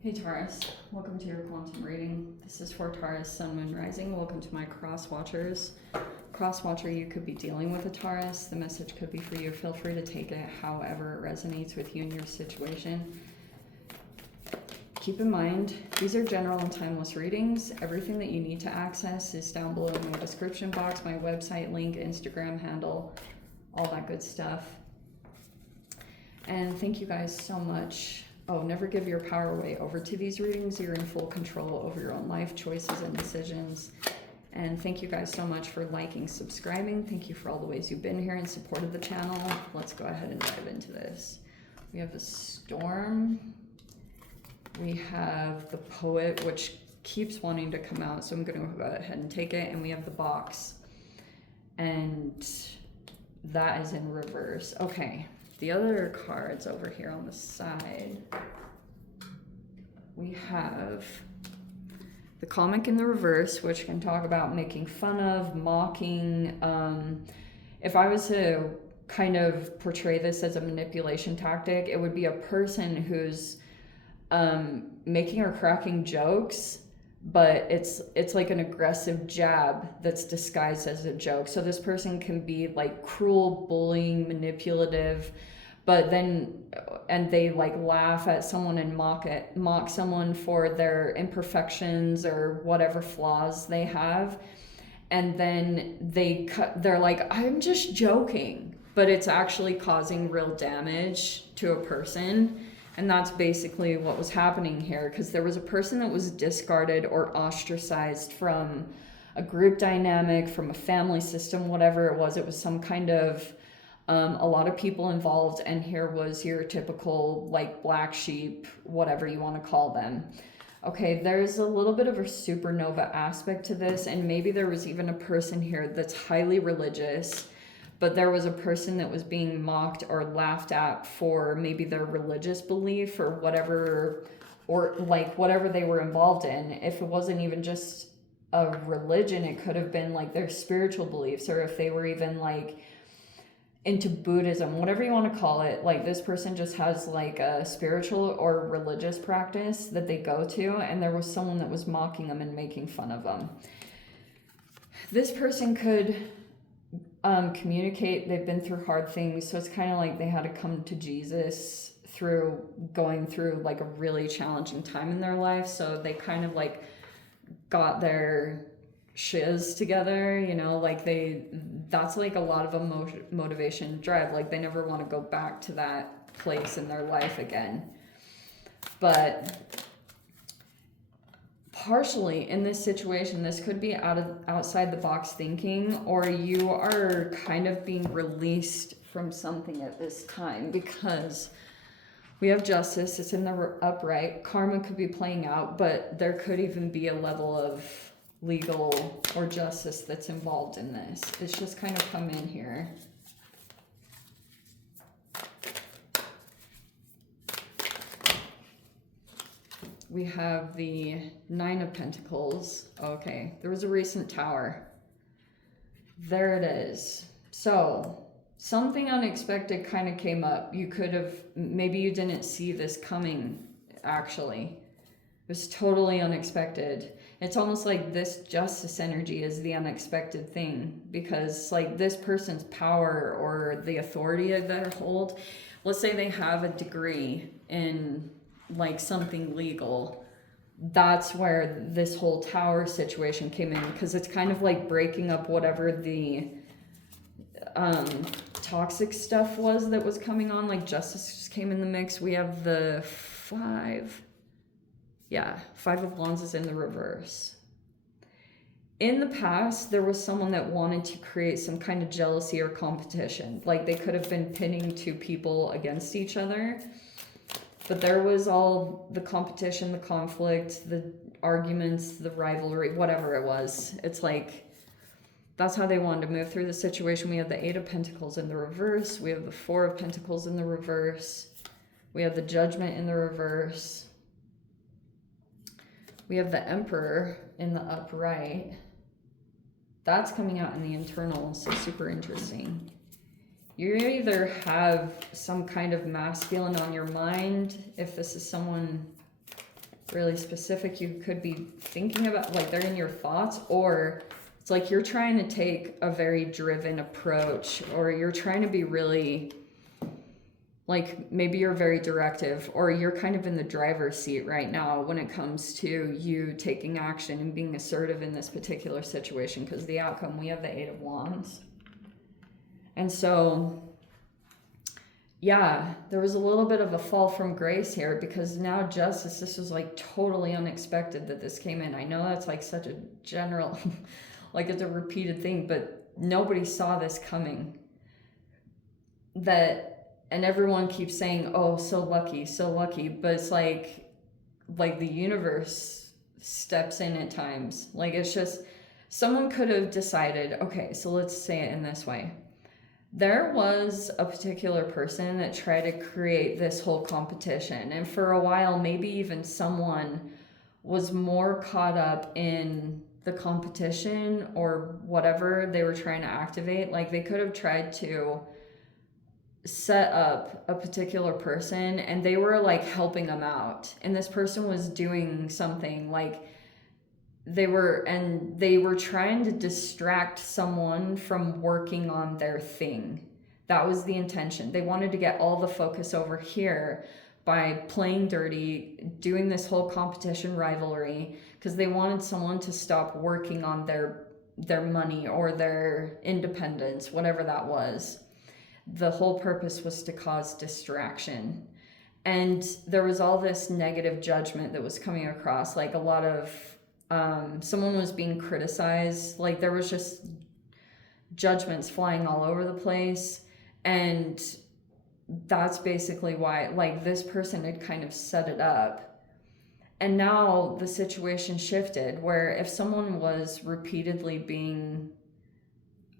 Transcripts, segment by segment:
Hey Taurus, welcome to your quantum reading. This is for Taurus, Sun, Moon, Rising. Welcome to my cross watchers. Cross watcher, you could be dealing with a Taurus. The message could be for you. Feel free to take it however it resonates with you and your situation. Keep in mind, these are general and timeless readings. Everything that you need to access is down below in the description box, my website link, Instagram handle, all that good stuff. And thank you guys so much. Oh, never give your power away over to these readings. You're in full control over your own life choices and decisions. And thank you guys so much for liking, subscribing. Thank you for all the ways you've been here and supported the channel. Let's go ahead and dive into this. We have the Storm. We have the Poet, which keeps wanting to come out, so I'm going to go ahead and take it. And we have the Box. And that is in reverse. Okay. The other cards over here on the side, we have the Comic in the reverse, which can talk about making fun of, mocking. If I was to kind of portray this as a manipulation tactic, it would be a person who's making or cracking jokes, but it's like an aggressive jab that's disguised as a joke. So this person can be like cruel, bullying, manipulative, but then, and they like laugh at someone and mock someone for their imperfections or whatever flaws they have. And then they're like, I'm just joking, but it's actually causing real damage to a person. And that's basically what was happening here, because there was a person that was discarded or ostracized from a group dynamic, from a family system, whatever it was. It was some kind of, a lot of people involved, and here was your typical, like, black sheep, whatever you want to call them. Okay, there's a little bit of a supernova aspect to this, and maybe there was even a person here that's highly religious, but there was a person that was being mocked or laughed at for maybe their religious belief or whatever, or like whatever they were involved in. If it wasn't even just a religion, it could have been like their spiritual beliefs, or if they were even like into Buddhism, whatever you want to call it. Like this person just has like a spiritual or religious practice that they go to, and there was someone that was mocking them and making fun of them. This person could communicate. They've been through hard things, so it's kind of like they had to come to Jesus through going through like a really challenging time in their life, so they kind of like got their shiz together, you know, like that's like a lot of motivation drive, like they never want to go back to that place in their life again. But partially in this situation, this could be outside the box thinking, or you are kind of being released from something at this time, because we have Justice. It's in the upright. Karma could be playing out, but there could even be a level of legal or justice that's involved in this. It's just kind of come in here. We have the Nine of Pentacles. Okay, there was a recent tower. There it is. So something unexpected kind of came up. You could have, maybe you didn't see this coming, actually. It was totally unexpected. It's almost like this justice energy is the unexpected thing, because like this person's power or the authority that they hold, let's say they have a degree in like something legal, that's where this whole tower situation came in, because it's kind of like breaking up whatever the toxic stuff was that was coming on. Like justice just came in the mix. We have the Five of Wands is in the reverse. In the past, there was someone that wanted to create some kind of jealousy or competition. Like they could have been pitting two people against each other. But there was all the competition, the conflict, the arguments, the rivalry, whatever it was. It's like, that's how they wanted to move through the situation. We have the Eight of Pentacles in the reverse. We have the Four of Pentacles in the reverse. We have the Judgment in the reverse. We have the Emperor in the upright. That's coming out in the internal, so super interesting. You either have some kind of masculine on your mind, if this is someone really specific. You could be thinking about, like, they're in your thoughts, or it's like you're trying to take a very driven approach, or you're trying to be really, like, maybe you're very directive, or you're kind of in the driver's seat right now when it comes to you taking action and being assertive in this particular situation, because the outcome, we have the Eight of Wands. And so, yeah, there was a little bit of a fall from grace here, because now justice, this was like totally unexpected that this came in. I know that's like such a general, like it's a repeated thing, but nobody saw this coming. And everyone keeps saying, oh, so lucky, but it's like the universe steps in at times. Like, it's just, someone could have decided, okay, so let's say it in this way. There was a particular person that tried to create this whole competition, and for a while, maybe even someone was more caught up in the competition or whatever they were trying to activate. Like, they could have tried to set up a particular person, and they were like helping them out, and this person was doing something, like they were trying to distract someone from working on their thing. That was the intention. They wanted to get all the focus over here by playing dirty, doing this whole competition rivalry, because they wanted someone to stop working on their money or their independence, whatever that was. The whole purpose was to cause distraction. And there was all this negative judgment that was coming across, like a lot of someone was being criticized, like there was just judgments flying all over the place. And that's basically why, like, this person had kind of set it up. And now the situation shifted, where if someone was repeatedly being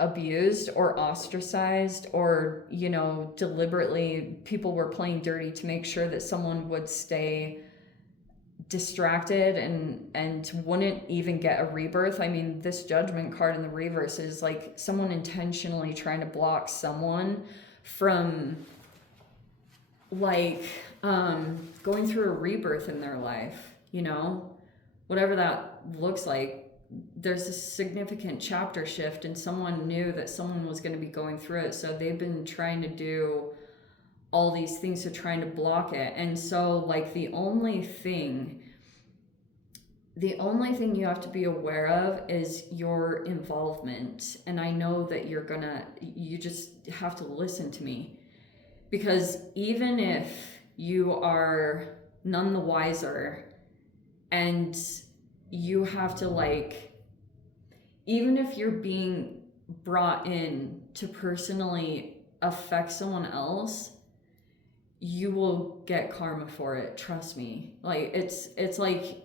abused or ostracized, or, you know, deliberately people were playing dirty to make sure that someone would stay distracted and wouldn't even get a rebirth. I mean, this Judgment card in the reverse is like someone intentionally trying to block someone from, like, going through a rebirth in their life, you know, whatever that looks like. There's a significant chapter shift, and someone knew that someone was going to be going through it, so they've been trying to do all these things to trying to block it. And so, like, the only thing you have to be aware of is your involvement. And I know that you just have to listen to me, because even if you are none the wiser, and you have to, like, even if you're being brought in to personally affect someone else, you will get karma for it. Trust me. Like, it's like,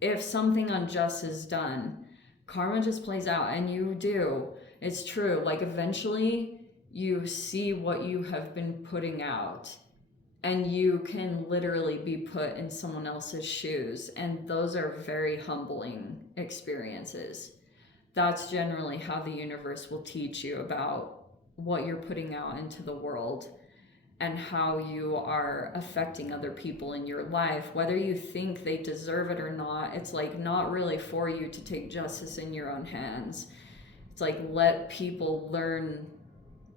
if something unjust is done, karma just plays out, and you do. It's true. Like, eventually you see what you have been putting out, and you can literally be put in someone else's shoes, and those are very humbling experiences. That's generally how the universe will teach you about what you're putting out into the world and how you are affecting other people in your life. Whether you think they deserve it or not, it's like not really for you to take justice in your own hands. It's like, let people learn,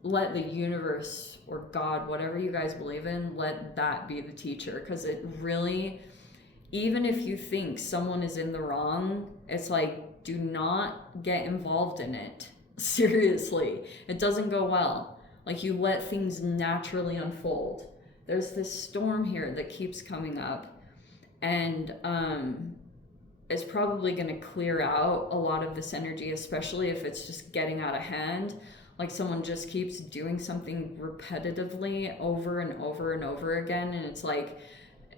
let the universe or God, whatever you guys believe in, let that be the teacher. Because it really, even if you think someone is in the wrong, it's like, do not get involved in it. Seriously, it doesn't go well. Like, you let things naturally unfold. There's this storm here that keeps coming up, and it's probably going to clear out a lot of this energy, especially if it's just getting out of hand. Like, someone just keeps doing something repetitively over and over and over again, and it's like,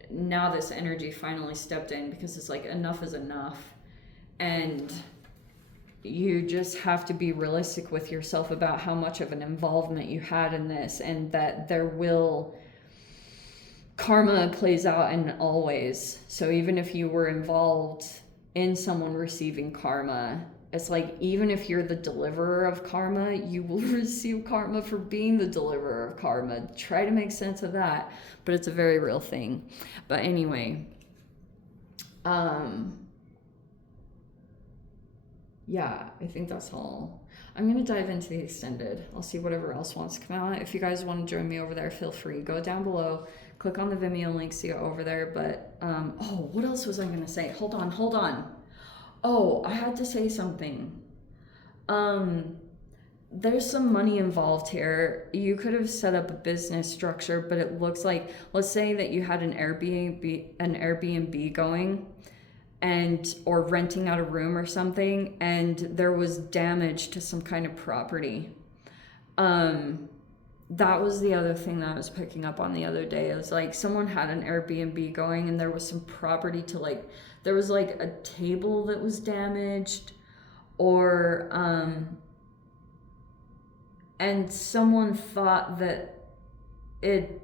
now this energy finally stepped in, because it's like, enough is enough. And you just have to be realistic with yourself about how much of an involvement you had in this, and that karma plays out in all ways. So even if you were involved in someone receiving karma, it's like, even if you're the deliverer of karma, you will receive karma for being the deliverer of karma. Try to make sense of that, but it's a very real thing. But anyway, Yeah, I think that's all. I'm going to dive into the extended. I'll see whatever else wants to come out. If you guys want to join me over there, feel free. Go down below, click on the Vimeo link, see it over there. But, oh, what else was I going to say? Hold on. Oh, I had to say something. There's some money involved here. You could have set up a business structure, but it looks like, let's say that you had an Airbnb going, or renting out a room or something, and there was damage to some kind of property. That was the other thing that I was picking up on the other day. It was like someone had an Airbnb going, and there was some property to, like, there was like a table that was damaged, or and someone thought that it,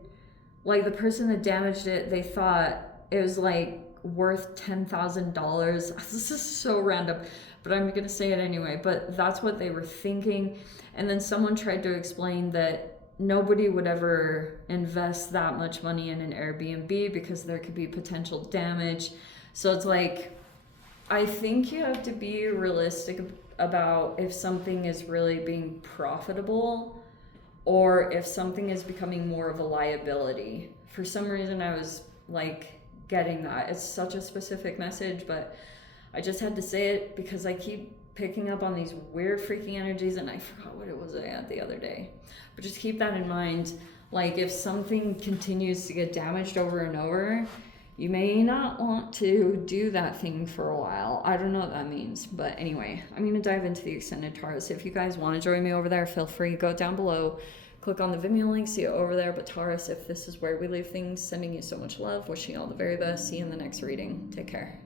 like, the person that damaged it, they thought it was like worth $10,000. This is so random, but I'm gonna say it anyway. But that's what they were thinking. And then someone tried to explain that nobody would ever invest that much money in an Airbnb because there could be potential damage. So it's like, I think you have to be realistic about if something is really being profitable or if something is becoming more of a liability. For some reason, I was like getting that. It's such a specific message, but I just had to say it because I keep picking up on these weird freaking energies, and I forgot what it was I had the other day. But just keep that in mind. Like, if something continues to get damaged over and over, you may not want to do that thing for a while. I don't know what that means. But anyway, I'm going to dive into the extended Taurus. If you guys want to join me over there, feel free. Go down below. Click on the Vimeo link, see it over there. But Taurus, if this is where we leave things, sending you so much love. Wishing you all the very best. See you in the next reading. Take care.